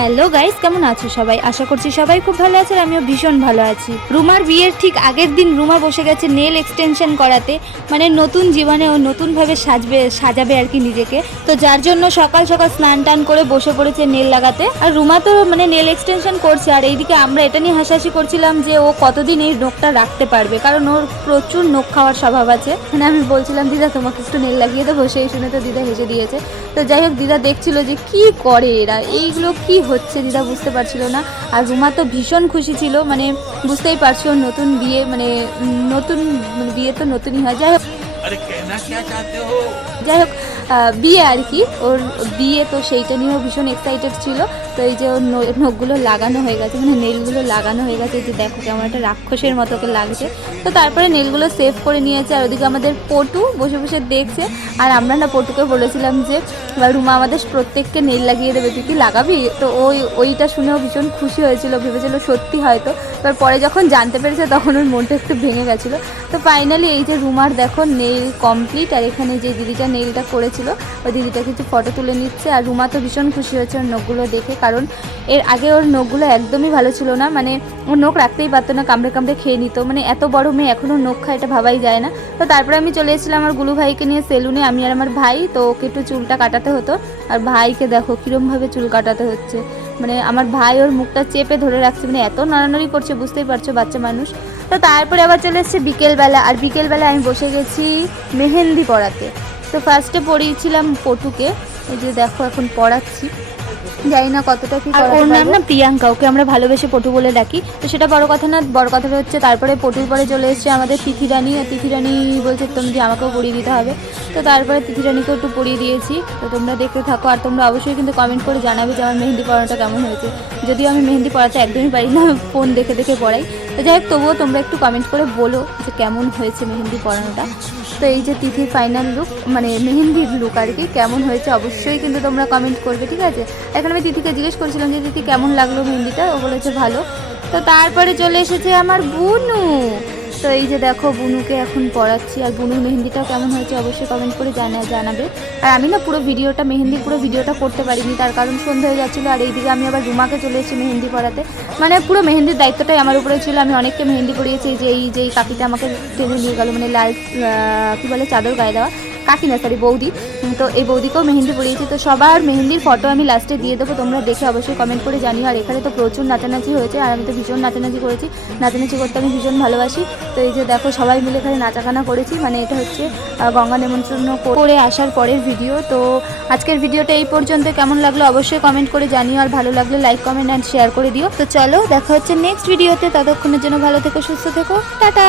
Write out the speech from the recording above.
Hello guys, কেমন আছো সবাই? আশা করছি সবাই খুব ভালো আছে আর আমিও ভীষণ ভালো আছি। রুমার বিয়ের ঠিক আগের দিন রুমা বসে গেছে নেল এক্সটেনশন করাতে, মানে নতুন জীবনে ও নতুনভাবে সাজাবে আর কি নিজেকে। তো যার জন্য সকাল সকাল স্নান টান করে বসে পড়েছে নেল লাগাতে। আর রুমা তো মানে নেল এক্সটেনশন করছে, আর এইদিকে আমরা এটা নিয়ে হাসাহাসি করছিলাম যে ও কতদিন এই নখটা রাখতে পারবে, কারণ ওর প্রচুর নখ খাওয়ার স্বভাব আছে। মানে আমি বলছিলাম দিদা তোমাকে একটু নেল লাগিয়ে দেবো, সেই শুনে তো দিদা হেসে দিয়েছে। তো যাই হোক, দিদা দেখছিল যে কি করে এরা, এইগুলো কি হচ্ছে দিদা বুঝতে পারছিল না। আর রুমা তো ভীষণ খুশি ছিল, মানে বুঝতেই পারছো নতুন বিয়ে, মানে নতুন বিয়ে তো নতুনই হয়। যাই হোক যাই হোক বিয়ে আর কি, ওর বিয়ে তো সেইটা নিয়েও ভীষণ এক্সাইটেড ছিল। তো এই যে ওর নখগুলো লাগানো হয়ে গেছে, মানে নেলগুলো লাগানো হয়ে গেছে, যে দেখো কেমন একটা রাক্ষসের মতোকে লাগছে। তো তারপরে নেলগুলো সেভ করে নিয়েছে, আর ওদিকে আমাদের পটু বসে বসে দেখছে। আর আমরা না পটুকে বলেছিলাম যে রুমা আমাদের প্রত্যেককে নেল লাগিয়ে দেবে, তুই কি লাগাবি? তো ওইটা শুনেও ভীষণ খুশি হয়েছিল, ভেবেছিল সত্যি হয়তো। এবার পরে যখন জানতে পেরেছে তখন ওর মনটা একটু ভেঙে গেছিলো। তো ফাইনালি এই যে রুমার দেখো নেল কমপ্লিট, আর এখানে যে দিদিটা নেলটা করেছিল ওই দিদিটা কিছু ফটো তুলে নিচ্ছে। আর রুমা তো ভীষণ খুশি হয়েছে ওর নখগুলো দেখে, কারণ এর আগে ওর নখগুলো একদমই ভালো ছিল না, মানে ওর নখ রাখতেই পারতো না, কামড়ে কামড়ে খেয়ে নিত। মানে এত বড় মেয়ে এখনও নখ খায়, এটা ভাবাই যায় না। তো তারপরে আমি চলে এসেছিলাম আমার গুলু ভাইকে নিয়ে সেলুনে, আমি আর আমার ভাই। তো ওকে একটু চুলটা কাটাতে হতো, আর ভাইকে দেখো কীরমভাবে চুল কাটাতে হচ্ছে। মানে আমার ভাই ওর মুখটা চেপে ধরে রাখছে, মানে এত নাড়ানাড়ি করছে, বুঝতেই পারছো বাচ্চা মানুষ। তো তারপরে আবার চলে এসছে বিকেলবেলা, আর বিকেলবেলা আমি বসে গেছি মেহেন্দি পড়াতে। তো ফার্স্টে পড়িয়েছিলাম পটুকে, এই যে দেখো এখন পড়াচ্ছি, জানি না কতটা কি। আর ওর নাম না প্রিয়াঙ্কা, ওকে আমরা ভালোবেসে পটু বলে ডাকি। তো সেটা বড় কথা না, বড় কথাটা হচ্ছে তারপরে পটুর পরে চলে এসছে আমাদের তিথি রানী। আর তিথি রানী বলছে তুমি যে আমাকেও পড়িয়ে দিতে হবে। তো তারপরে তিথি রানীকেও একটু পড়িয়ে দিয়েছি। তো তোমরা দেখতে থাকো, আর তোমরা অবশ্যই কিন্তু কমেন্ট করে জানাবে যে আমার মেহেন্দি পড়ানোটা কেমন হয়েছে। যদিও আমি মেহেন্দি পড়াতে একদমই পারি না, ফোন দেখে দেখে পড়াই। তো যাই হোক, তবুও তোমরা একটু কমেন্ট করে বলো যে কেমন হয়েছে মেহেন্দি পড়ানোটা। তো এই যে তিথির ফাইনাল লুক, মানে মেহেন্দির লুক আর কি, কেমন হয়েছে অবশ্যই কিন্তু তোমরা কমেন্ট করবে, ঠিক আছে? এখন আমি তিথিকে জিজ্ঞেস করেছিলাম যে তিথি কেমন লাগলো মেহেন্দিটা, ও বলেছে ভালো। তো তারপরে চলে এসেছে আমার বুনু। তো এই যে দেখো বুনুকে এখন পড়াচ্ছি, আর বুনুর মেহেন্দিটাও কেমন হয়েছে অবশ্যই কমেন্ট করে জানাবে। আর আমি না পুরো ভিডিওটা মেহেন্দির পুরো ভিডিওটা করতে পারিনি, তার কারণ সন্ধ্যা হয়ে যাচ্ছিলো। আর এইদিকে আমি আবার রুমাকে চলে এসেছি মেহেন্দি পড়াতে, মানে পুরো মেহেন্দির দায়িত্বটাই আমার উপরে ছিল। আমি অনেককে মেহেন্দি পড়িয়েছি, যে এই কাকিটা আমাকে টেনে নিয়ে গেলো, মানে লাল কী বলে চাদর গায়ে দেওয়া, কাকি না সরি বৌদি। তো এই বৌদিকেও মেহেন্দি পড়িয়েছি। তো সবার মেহেন্দির ফটো আমি লাস্টে দিয়ে দেবো, তোমরা দেখে অবশ্যই কমেন্ট করে জানিও। আর এখানে তো প্রচুর নাচানাচি হয়েছে, আর আমি তো ভীষণ নাচানাচি করেছি, নাচানাচি করতে আমি ভীষণ ভালোবাসি। তো এই যে দেখো সবাই মিলে এখানে নাচাগানা করেছি, মানে এটা হচ্ছে গঙ্গা নেমন্ত্রণ করে আসার পরের ভিডিও। তো আজকের ভিডিওটা এই পর্যন্ত, কেমন লাগলো অবশ্যই কমেন্ট করে জানিও, আর ভালো লাগলে লাইক কমেন্ট অ্যান্ড শেয়ার করে দিও। তো চলো দেখা হচ্ছে নেক্সট ভিডিওতে, ততক্ষণের জন্য ভালো থেকো, সুস্থ থেকো, টাটা।